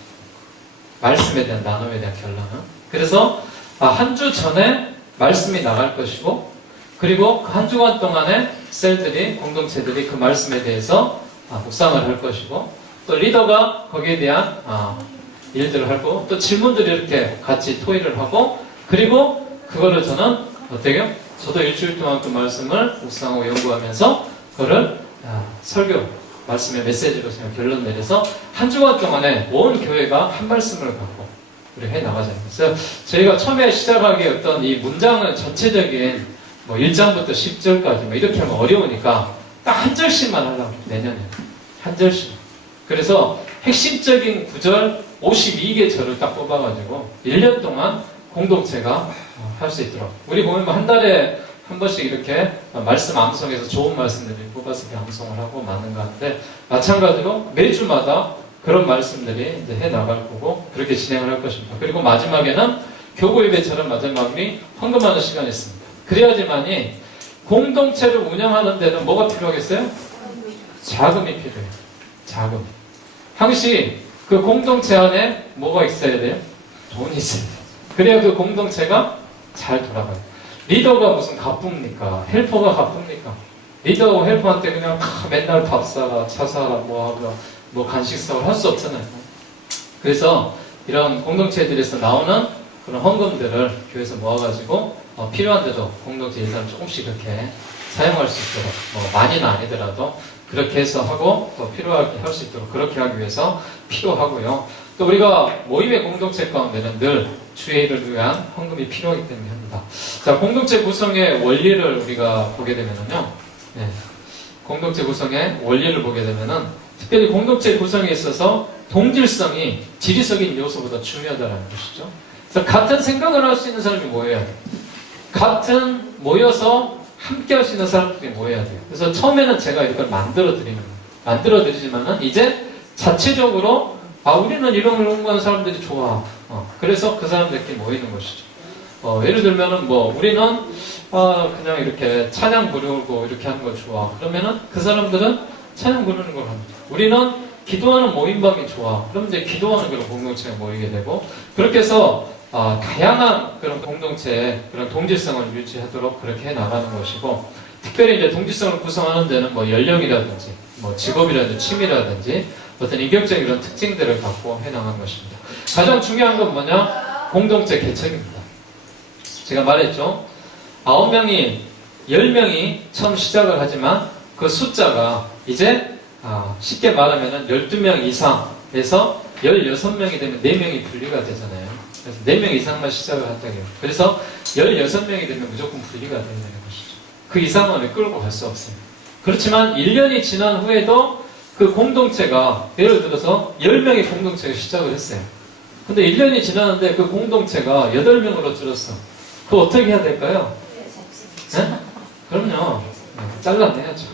말씀에 대한 나눔에 대한 결론은. 그래서 한 주 전에 말씀이 나갈 것이고, 그리고 그 한 주간 동안에 셀들이, 공동체들이 그 말씀에 대해서 묵상을 할 것이고, 또 리더가 거기에 대한 일들을 하고, 또 질문들이 이렇게 같이 토의를 하고, 그리고 그거를 저는 어때요? 저도 일주일 동안 그 말씀을 묵상하고 연구하면서 그거를 설교, 말씀의 메시지로 제가 결론 내려서 한 주간 동안에 온 교회가 한 말씀을 갖고 우리 해 나가잖아요. 그래서 저희가 처음에 시작하기 어떤 이 문장은 전체적인 뭐 1장부터 10절까지 뭐 이렇게 하면 어려우니까 딱 한 절씩만 하려고 해요. 내년에 한 절씩. 그래서 핵심적인 구절 52개 절을 딱 뽑아가지고 1년 동안 공동체가 할 수 있도록, 우리 보면 한 달에 한 번씩 이렇게 말씀 암송해서 좋은 말씀들을 뽑아서 이렇게 암송을 하고 맞는 것 같은데, 마찬가지로 매주마다 그런 말씀들이 이제 해 나갈 거고 그렇게 진행을 할 것입니다. 그리고 마지막에는 교구 예배처럼 마지막에 헌금하는 시간이 있습니다. 그래야지만이 공동체를 운영하는 데는 뭐가 필요하겠어요? 자금이 필요해요. 자금. 항시 그 공동체 안에 뭐가 있어야 돼요? 돈이 있어야 돼요. 그래야 그 공동체가 잘 돌아가요. 리더가 무슨 가쁩니까? 헬퍼가 가쁩니까? 리더하고 헬퍼한테 그냥 맨날 밥 사라, 차 사라, 뭐 간식 사라 할 수 없잖아요. 그래서 이런 공동체들에서 나오는 그런 헌금들을 교회에서 모아가지고 필요한 데도 공동체 예산을 조금씩 이렇게 사용할 수 있도록 많이는 아니더라도 그렇게 해서 하고 또 필요하게 할 수 있도록 그렇게 하기 위해서 필요하고요. 또 우리가 모임의 공동체 가운데는 늘 주의를 위한 헌금이 필요하기 때문에 합니다. 자, 공동체 구성의 원리를 우리가 보게 되면은요. 네, 공동체 구성의 원리를 보게 되면은 특별히 공동체 구성에 있어서 동질성이 지리적인 요소보다 중요하다는 것이죠. 그래서 같은 생각을 할 수 있는 사람이 모여야 돼요. 같은 모여서 함께 할 수 있는 사람들이 모여야 돼요. 그래서 처음에는 제가 이걸 만들어 드리지만은 이제 자체적으로 우리는 이런 걸 연구하는 사람들이 좋아. 그래서 그 사람들끼리 모이는 것이죠. 예를 들면은 우리는 그냥 이렇게 찬양 부르고 이렇게 하는 걸 좋아. 그러면은 그 사람들은 찬양 부르는 걸 합니다. 우리는 기도하는 모임방이 좋아. 그럼 이제 기도하는 그런 공동체가 모이게 되고 그렇게 해서 다양한 그런 공동체의 그런 동질성을 유지하도록 그렇게 해 나가는 것이고 특별히 이제 동질성을 구성하는 데는 연령이라든지 직업이라든지 취미라든지 어떤 인격적인 이런 특징들을 갖고 해 나가는 것입니다. 가장 중요한 건 뭐냐? 공동체 개척입니다. 제가 말했죠. 9명이 10명이 처음 시작을 하지만 그 숫자가 이제 쉽게 말하면 12명 이상에서 16명이 되면 4명이 분리가 되잖아요. 그래서 4명 이상만 시작을 한다고요. 그래서 16명이 되면 무조건 분리가 된다는 것이죠. 그 이상은 끌고 갈 수 없어요. 그렇지만 1년이 지난 후에도 그 공동체가 예를 들어서 10명의 공동체가 시작을 했어요. 근데 1년이 지났는데 그 공동체가 8명으로 줄었어. 그거 어떻게 해야 될까요? 네? 그럼요. 잘라내야죠.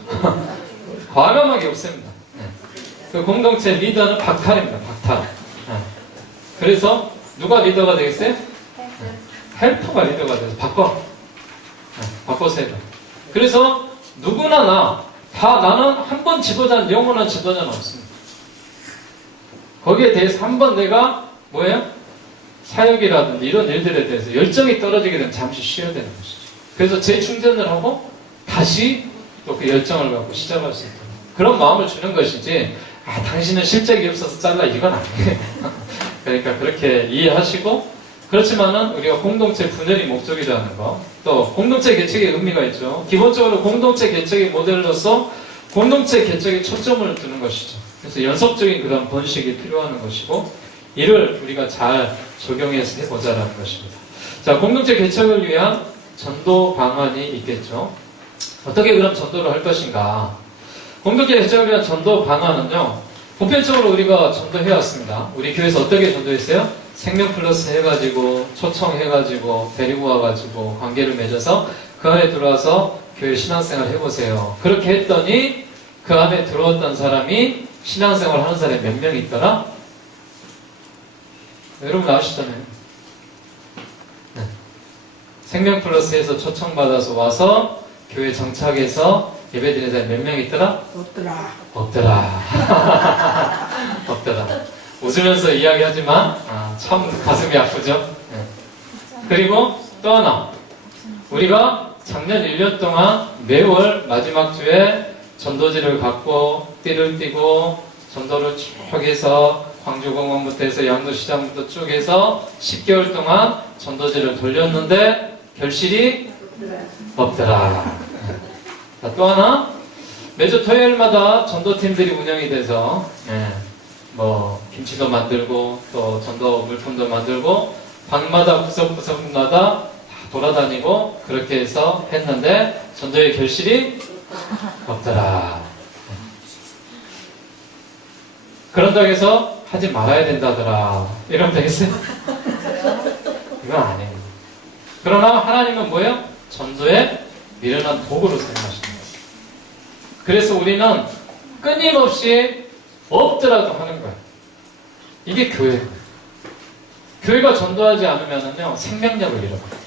과감하게 없습니다. 네. 그 공동체 리더는 박탈입니다. 박탈. 네. 그래서 누가 리더가 되겠어요? 헬퍼가 리더가 돼서 바꿔. 네. 바꿔서 해봐. 그래서 누구나 나는 한 번 지도자는 영원한 지도자는 없습니다. 거기에 대해서 한 번 내가 사역이라든지 이런 일들에 대해서 열정이 떨어지게 되면 잠시 쉬어야 되는 것이죠. 그래서 재충전을 하고 다시 또 그 열정을 갖고 시작할 수 있도록 그런 마음을 주는 것이지 당신은 실적이 없어서 잘라 이건 아니에요. 그러니까 그렇게 이해하시고 그렇지만은 우리가 공동체 분열이 목적이라는 거 또 공동체 개척의 의미가 있죠. 기본적으로 공동체 개척의 모델로서 공동체 개척에 초점을 두는 것이죠. 그래서 연속적인 그런 번식이 필요한 것이고 이를 우리가 잘 적용해서 해보자라는 것입니다. 자, 공동체 개척을 위한 전도 방안이 있겠죠. 어떻게 그럼 전도를 할 것인가? 공동체 개척을 위한 전도 방안은요, 보편적으로 우리가 전도해왔습니다. 우리 교회에서 어떻게 전도했어요? 생명 플러스 해가지고, 초청해가지고, 데리고 와가지고, 관계를 맺어서 그 안에 들어와서 교회 신앙생활 해보세요. 그렇게 했더니 그 안에 들어왔던 사람이 신앙생활 하는 사람이 몇 명 있더라? 여러분 아시잖아요. 네. 생명 플러스에서 초청받아서 와서 교회 정착해서 예배드리는 사람이 몇 명 있더라? 없더라. 없더라. 웃으면서 이야기하지만 참 가슴이 아프죠. 네. 그리고 또 하나 우리가 작년 1년 동안 매월 마지막 주에 전도지를 갖고 띠를 띠고 전도를 쭉 해서 광주공원부터 해서 양도시장부터 쭉 해서 10개월 동안 전도지를 돌렸는데 결실이 없더라. 자, 또 하나 매주 토요일마다 전도팀들이 운영이 돼서 김치도 만들고 또 전도 물품도 만들고 방마다 구석구석마다 다 돌아다니고 그렇게 해서 했는데 전도의 결실이 없더라. 그런다고 해서 하지 말아야 된다더라. 이러면 되겠어요? 이건 아니에요. 그러나 하나님은 뭐예요? 전도의 미련한 도구로 사용하시는 거예요. 그래서 우리는 끊임없이 없더라도 하는 거예요. 이게 교회예요. 교회가 전도하지 않으면요 생명력을 잃어버려요.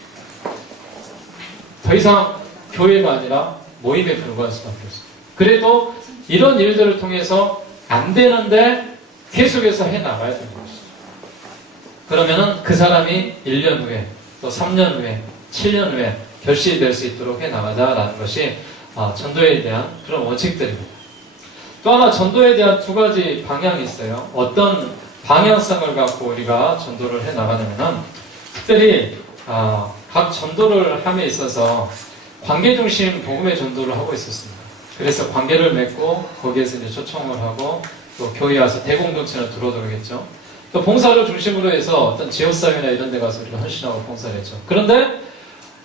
더 이상 교회가 아니라 모임에 불과할 수밖에 없어요. 그래도 이런 일들을 통해서 안 되는데 계속해서 해나가야 되는 것이죠. 그러면은 그 사람이 1년 후에 또 3년 후에 7년 후에 결실이 될 수 있도록 해나가자라는 것이 전도에 대한 그런 원칙들입니다. 또 하나 전도에 대한 두 가지 방향이 있어요. 어떤 방향성을 갖고 우리가 전도를 해나가냐면은 특별히 각 전도를 함에 있어서 관계 중심 복음의 전도를 하고 있었습니다. 그래서 관계를 맺고 거기에서 이제 초청을 하고 또 교회에 와서 대공동체를 들어오겠죠. 또 봉사를 중심으로 해서 어떤 지역사회나 이런 데 가서 우리가 헌신하고 봉사를 했죠. 그런데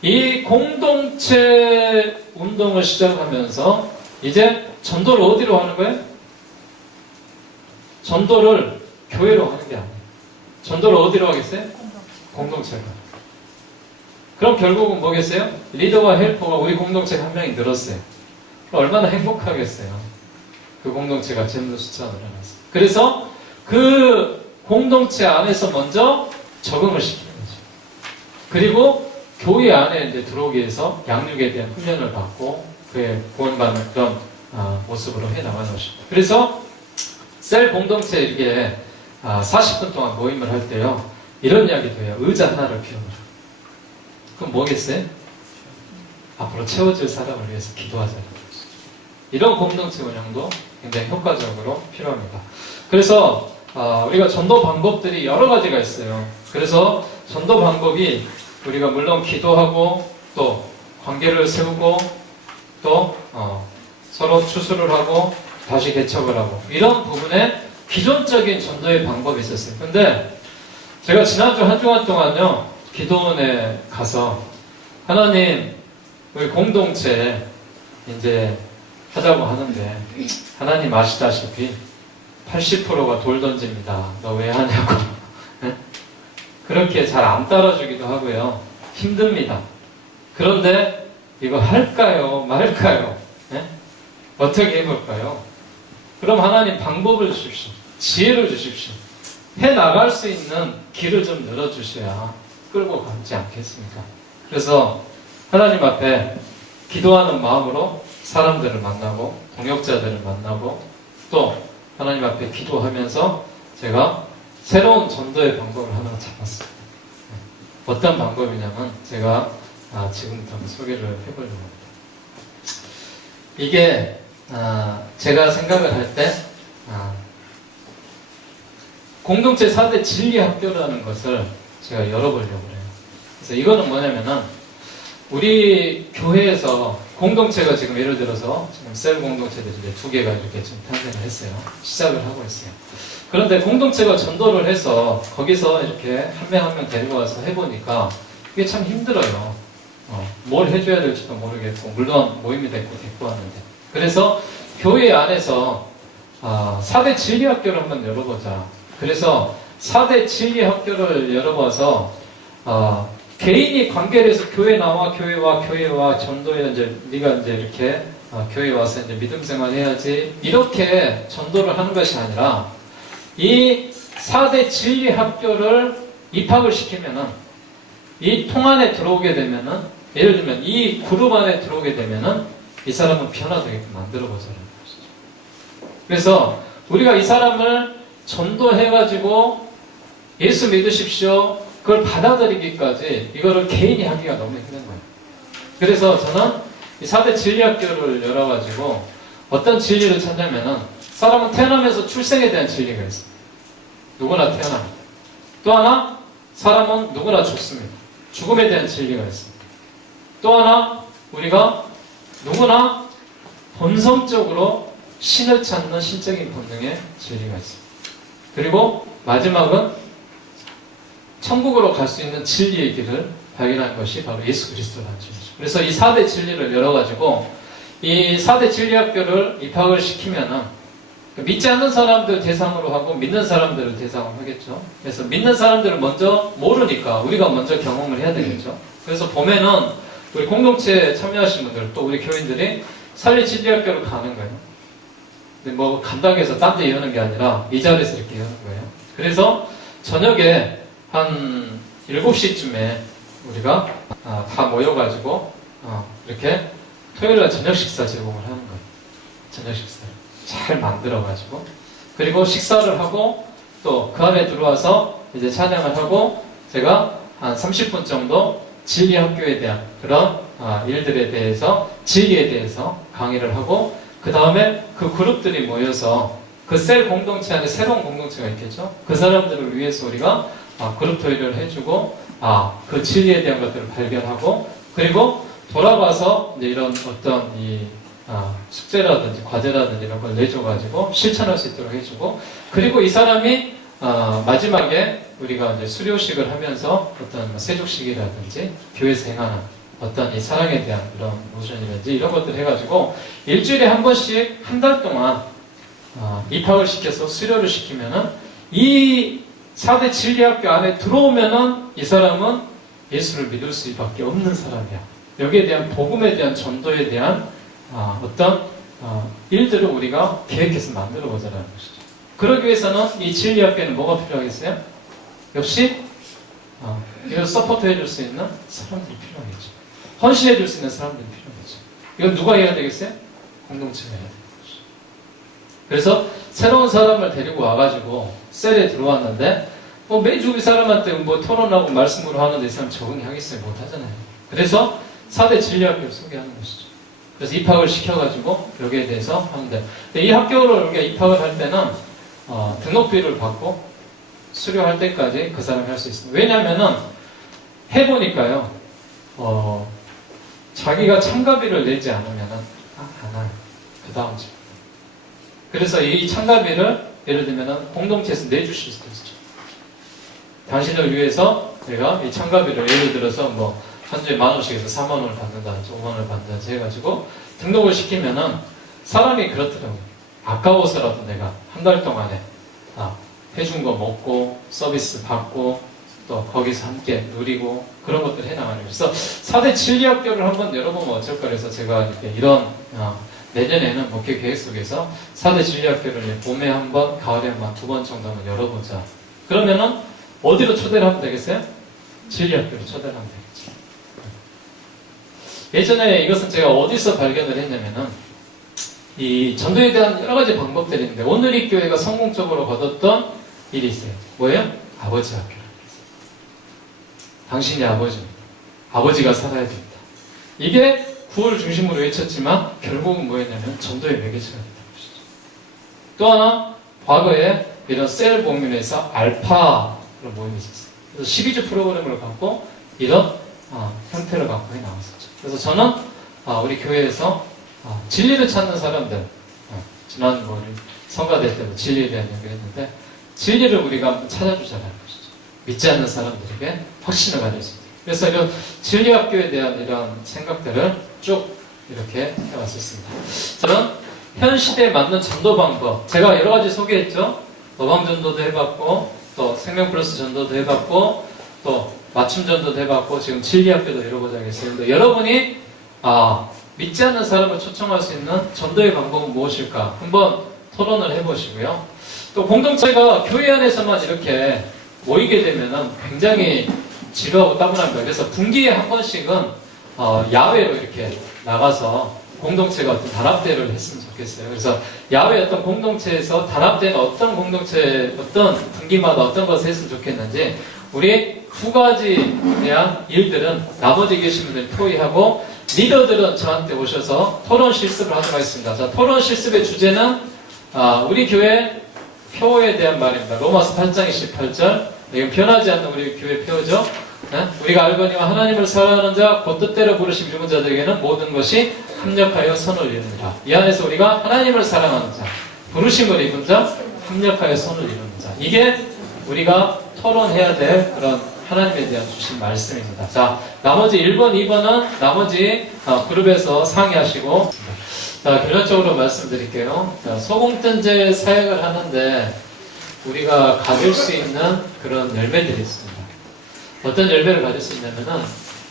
이 공동체 운동을 시작하면서 이제 전도를 어디로 하는 거예요? 전도를 교회로 하는 게 아니에요. 전도를 어디로 하겠어요? 공동체로. 그럼 결국은 뭐겠어요? 리더와 헬퍼가 우리 공동체 한 명이 늘었어요. 얼마나 행복하겠어요. 그 공동체가 재물 숫자가 늘어났어요. 그래서 그 공동체 안에서 먼저 적응을 시키는 거죠. 그리고 교회 안에 이제 들어오기 위해서 양육에 대한 훈련을 받고 그의 구원받는 그런 모습으로 해나가는 것입니다. 그래서 셀 공동체 이렇게 40분 동안 모임을 할 때요. 이런 이야기도 해요. 의자 하나를 비워놓으라. 그럼 뭐겠어요? 앞으로 채워질 사람을 위해서 기도하자는 것이죠. 이런 공동체 운영도 굉장히 효과적으로 필요합니다. 그래서 우리가 전도 방법들이 여러 가지가 있어요. 그래서 전도 방법이 우리가 물론 기도하고 또 관계를 세우고 또 서로 추수를 하고 다시 개척을 하고 이런 부분에 기존적인 전도의 방법이 있었어요. 근데 제가 지난주 한 주간 동안요 기도원에 가서 하나님 우리 공동체 이제 하자고 하는데 하나님 아시다시피 80%가 돌 던집니다. 너 왜 하냐고 그렇게 잘 안 따라주기도 하고요. 힘듭니다. 그런데 이거 할까요? 말까요? 어떻게 해볼까요? 그럼 하나님 방법을 주십시오. 지혜를 주십시오. 해나갈 수 있는 길을 좀 늘어주셔야 끌고 가지 않겠습니까? 그래서 하나님 앞에 기도하는 마음으로 사람들을 만나고 동역자들을 만나고 또 하나님 앞에 기도하면서 제가 새로운 전도의 방법을 하나 잡았어요. 어떤 방법이냐면 제가 지금부터 한번 소개를 해보려고 합니다. 이게 제가 생각을 할 때 공동체 4대 진리학교라는 것을 제가 열어보려고 해요. 그래서 이거는 뭐냐면은 우리 교회에서 공동체가 지금 예를 들어서 지금 셀 공동체들이 이제 2개가 이렇게 지금 탄생을 했어요. 시작을 하고 있어요. 그런데 공동체가 전도를 해서 거기서 이렇게 한 명 한 명 데리고 와서 해보니까 이게 참 힘들어요. 뭘 해줘야 될지도 모르겠고 물론 모임이 됐고 데리고 왔는데 그래서 교회 안에서 4대 진리학교를 한번 열어보자. 그래서 4대 진리학교를 열어봐서 개인이 관계를 해서 교회 나와 교회와 전도에 이제 네가 이제 이렇게 교회 와서 이제 믿음 생활 해야지 이렇게 전도를 하는 것이 아니라 이 4대 진리 학교를 입학을 시키면은 이 통 안에 들어오게 되면은 예를 들면 이 그룹 안에 들어오게 되면은 이 사람은 변화되게끔 만들어보자는 것이죠. 그래서 우리가 이 사람을 전도해가지고 예수 믿으십시오. 그걸 받아들이기까지 이거를 개인이 하기가 너무 힘든 거예요. 그래서 저는 이 4대 진리학교를 열어가지고 어떤 진리를 찾냐면은 사람은 태어나면서 출생에 대한 진리가 있어요. 누구나 태어납니다. 또 하나 사람은 누구나 죽습니다. 죽음에 대한 진리가 있습니다. 또 하나 우리가 누구나 본성적으로 신을 찾는 신적인 본능의 진리가 있습니다. 그리고 마지막은 천국으로 갈 수 있는 진리의 길을 발견한 것이 바로 예수 그리스도라는 진리죠. 그래서 이 4대 진리를 열어가지고 이 4대 진리학교를 입학을 시키면은 믿지 않는 사람들 대상으로 하고 믿는 사람들을 대상으로 하겠죠. 그래서 믿는 사람들을 먼저 모르니까 우리가 먼저 경험을 해야 되겠죠. 그래서 봄에는 우리 공동체에 참여하신 분들 또 우리 교인들이 살리 진리학교를 가는 거예요. 근데 뭐 간다고 해서 딴 데 여는 게 아니라 이 자리에서 이렇게 여는 거예요. 그래서 저녁에 한 7시쯤에 우리가 다 모여가지고 이렇게 토요일날 저녁 식사 제공을 하는 거예요. 저녁 식사. 잘 만들어가지고, 그리고 식사를 하고 또 그 안에 들어와서 이제 찬양을 하고, 제가 한 30분 정도 진리 학교에 대한 그런 일들에 대해서, 진리에 대해서 강의를 하고, 그 다음에 그 그룹들이 모여서 그 셀 공동체 안에 새로운 공동체가 있겠죠. 그 사람들을 위해서 우리가 그룹 토의를 해주고, 그 진리에 대한 것들을 발견하고, 그리고 돌아가서 이제 이런 어떤 숙제라든지 과제라든지 이런 걸 내줘가지고 실천할 수 있도록 해주고, 그리고 이 사람이 마지막에 우리가 이제 수료식을 하면서 어떤 세족식이라든지 교회에서 행하는 어떤 이 사랑에 대한 그런 모션이라든지 이런 것들 해가지고 일주일에 한 번씩 한 달 동안 입학을 시켜서 수료를 시키면은 이 4대 진리학교 안에 들어오면은 이 사람은 예수를 믿을 수밖에 없는 사람이야. 여기에 대한 복음에 대한 전도에 대한 어떤 일들을 우리가 계획해서 만들어 보자라는 것이죠. 그러기 위해서는 이 진리학교에는 뭐가 필요하겠어요? 역시 이걸 서포트 해줄 수 있는 사람들이 필요하겠죠. 헌신해 줄 수 있는 사람들이 필요하겠죠. 이건 누가 해야 되겠어요? 공동체가 해야 되는 것이죠. 그래서 새로운 사람을 데리고 와가지고 셀에 들어왔는데 매주 이 사람한테 토론하고 말씀으로 하는데 이 사람 적응이 하겠어요? 못하잖아요. 그래서 4대 진리학교를 소개하는 것이죠. 그래서 입학을 시켜가지고 여기에 대해서 하는데, 이 학교를 우리가 입학을 할 때는 등록비를 받고 수료할 때까지 그 사람이 할 수 있습니다. 왜냐면은 해보니까요, 자기가 참가비를 내지 않으면은 안 와요. 그 다음 주. 그래서 이 참가비를 예를 들면은 공동체에서 내주실 수도 있죠. 당신을 위해서 내가 이 참가비를 예를 들어서 한 주에 10,000원씩 해서 40,000원을 받는다든지 50,000원을 받는다든지 해가지고 등록을 시키면은 사람이 그렇더라고요. 아까워서라도 내가 한 달 동안에 해준 거 먹고 서비스 받고 또 거기서 함께 누리고 그런 것들 해나가는 거예요. 그래서 4대 진리학교를 한번 열어보면 어쩔까 그래서 제가 이렇게 이런 내년에는 목회 계획 속에서 4대 진리학교를 봄에 한 번, 가을에 한 번, 2번 정도 한번 열어보자. 그러면은 어디로 초대를 하면 되겠어요? 진리학교로 초대를 하면 되겠죠. 예전에 이것은 제가 어디서 발견을 했냐면은 이 전도에 대한 여러 가지 방법들이 있는데 오늘 이 교회가 성공적으로 거뒀던 일이 있어요. 뭐예요? 아버지 학교라는 게 있어요. 당신이 아버지입니다. 아버지가 살아야 됩니다. 이게 구호를 중심으로 외쳤지만 결국은 뭐였냐면 전도의 매개체가 됐다는 것이죠. 또 하나 과거에 이런 셀 복면에서 알파 그런 모임이 있었어요. 그래서 12주 프로그램을 갖고 이런 형태를 갖고 나왔었죠. 그래서 저는 우리 교회에서 진리를 찾는 사람들, 지난 성가대 때도 진리에 대한 얘기를 했는데 진리를 우리가 찾아주자는 것이죠. 믿지 않는 사람들에게 확신을 가질 수 있도록. 그래서 이런 진리학교에 대한 이런 생각들을 쭉 이렇게 해왔었습니다. 저는 현 시대에 맞는 전도 방법, 제가 여러 가지 소개했죠. 노방전도도 해봤고 또 생명플러스 전도도 해봤고 또 맞춤 전도도 해봤고 지금 진리학교도 열어보자 하겠습니다. 여러분이 믿지 않는 사람을 초청할 수 있는 전도의 방법은 무엇일까? 한번 토론을 해보시고요. 또 공동체가 교회 안에서만 이렇게 모이게 되면은 굉장히 지루하고 따분합니다. 그래서 분기에 한 번씩은 야외로 이렇게 나가서 공동체가 어떤 단합대회를 했으면 좋겠어요. 그래서 야외 어떤 공동체에서 단합되는 어떤 공동체, 어떤 분기마다 어떤 것을 했으면 좋겠는지 우리 두 가지에 대한 일들은 나머지 계신 분들 토의하고 리더들은 저한테 오셔서 토론 실습을 하도록 하겠습니다. 자, 토론 실습의 주제는 우리 교회 표에 대한 말입니다. 로마서 8장 28절. 이건 변하지 않는 우리 교회 표죠. 우리가 알거니와 하나님을 사랑하는 자, 곧 뜻대로 부르심 이루는 자들에게는 모든 것이 합력하여 선을 이루느니라. 이 안에서 우리가 하나님을 사랑하는 자, 부르심을 입은 자, 합력하여 선을 이루는 자. 이게 우리가 토론해야 될 그런 하나님에 대한 주신 말씀입니다. 자, 나머지 1번, 2번은 나머지 그룹에서 상의하시고, 자, 결론적으로 말씀드릴게요. 자, 소공전제 사역을 하는데 우리가 가질 수 있는 그런 열매들이 있습니다. 어떤 열매를 가질 수 있냐면은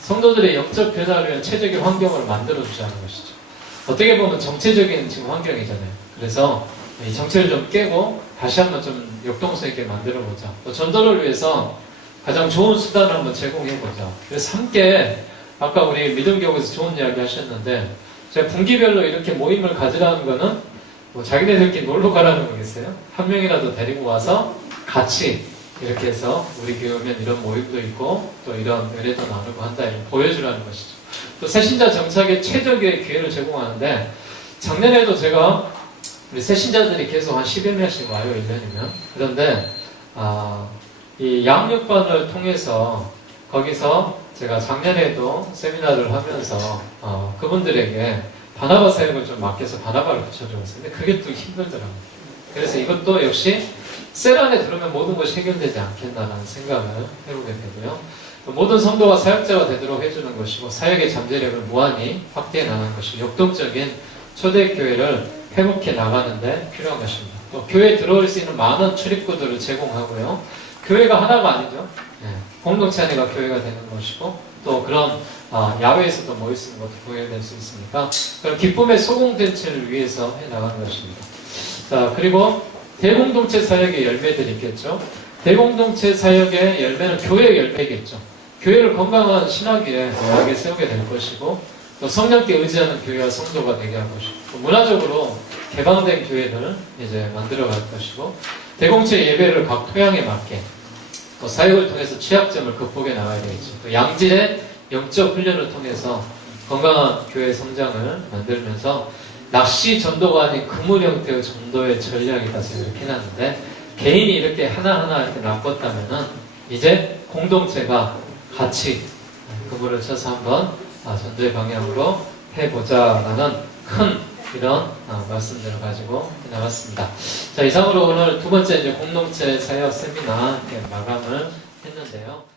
성도들의 영적 변화를 위한 최적의 환경을 만들어주자는 것이죠. 어떻게 보면 정체적인 지금 환경이잖아요. 그래서 이 정체를 좀 깨고 다시 한번 좀 역동성 있게 만들어보자. 또 전도를 위해서 가장 좋은 수단을 한번 제공해보자. 그래서 함께 아까 우리 믿음교회에서 좋은 이야기 하셨는데 제가 분기별로 이렇게 모임을 가지라는 거는 뭐 자기네들끼리 놀러 가라는 거겠어요? 한 명이라도 데리고 와서 같이 이렇게 해서 우리 교회 오면 이런 모임도 있고 또 이런 은혜도 나누고 한다 이런 보여주라는 것이죠. 또 새신자 정착의 최적의 기회를 제공하는데 작년에도 제가 우리 새신자들이 계속 한 10여 명씩 와요 1년이면. 그런데 이 양육반을 통해서 거기서 제가 작년에도 세미나를 하면서 그분들에게 바나바 사역을 좀 맡겨서 바나바를 붙여주었어요. 근데 그게 또 힘들더라고요. 그래서 이것도 역시 셀 안에 들으면 모든 것이 해결되지 않겠나라는 생각을 해보게 되고요. 모든 성도가 사역자가 되도록 해주는 것이고 사역의 잠재력을 무한히 확대해 나가는 것이 역동적인 초대교회를 회복해 나가는데 필요한 것입니다. 또 교회에 들어올 수 있는 많은 출입구들을 제공하고요. 교회가 하나가 아니죠. 공동체 안에가 교회가 되는 것이고 또 그런 야외에서도 모일 수 있는 것도 교회가 될 수 있으니까 그런 기쁨의 소공동체를 위해서 해나가는 것입니다. 자, 그리고 대공동체 사역의 열매들이 있겠죠. 대공동체 사역의 열매는 교회의 열매겠죠. 교회를 건강한 신학위에 강하게 세우게 될 것이고 또 성령께 의지하는 교회와 성도가 되게 할 것이고 또 문화적으로 개방된 교회를 이제 만들어갈 것이고 대공체 예배를 각 토양에 맞게 또 사역을 통해서 취약점을 극복해 나가야 되겠죠. 또 양질의 영적 훈련을 통해서 건강한 교회 성장을 만들면서 낚시 전도가 아닌 그물 형태의 전도의 전략이다 제가 이렇게 해놨는데 개인이 이렇게 하나하나 이렇게 낚았다면은 이제 공동체가 같이 그물을 쳐서 한번 전도의 방향으로 해보자라는 큰 이런 말씀들을 가지고 나갔습니다. 자, 이상으로 오늘 두 번째 이제 공동체 사역 세미나 이렇게 마감을 했는데요.